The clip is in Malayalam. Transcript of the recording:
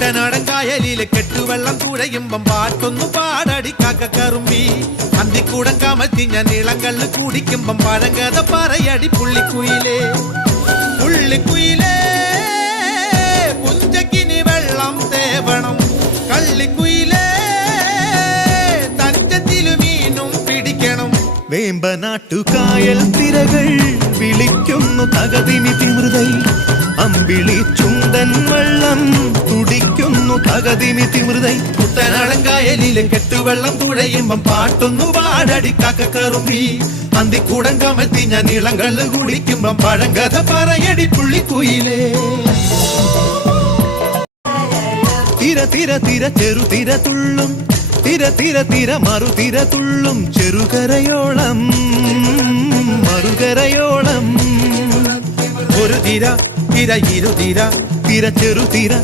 കുട്ടനാടൻ കായലിലെ കെട്ടുവെള്ളം കുഴയുമ്പം പാട്ടൊന്നു പാടടി കാക്കക്കറുമ്പി അന്തിക്കൂടം കമത്തി ഞാൻ ഇളങ്കള്ള് കുടിക്കുമ്പം പഴങ്കഥ പറയടി പുള്ളിക്കുയിലേ. പുള്ളിക്കുയിലേ കുഞ്ചക്കിനി വെള്ളം തേവണം. കള്ളിക്കുയിലേ തഞ്ചത്തിലു മീനും പിടിക്കണം. വേമ്പനാട്ടുകായൽ തിരകൾ വിളിക്കുന്നു തകതിനി തിമൃതൈ അമ്പിളി ചുണ്ടൻ വെള്ളം തകതിനി തിമൃതൈ കെട്ടുവെള്ളം തുഴയുമ്പം പാട്ടൊന്നു പാടടി ഈ അന്തിക്കൂടം കമത്തി ഞാൻ ഇളങ്ങൾ കുടിക്കുമ്പം പഴങ്കഥ പറയടി പുള്ളിക്കുയിലേ. തിര തിര തിര ചെറു തിര തുള്ളും. തിര തിര തിര മറു തിര തുള്ളും. ചെറുകരയോളം മറുകരയോളം. ഒരു തിര തിര ഇരു തിര തിര ചെറു തിര.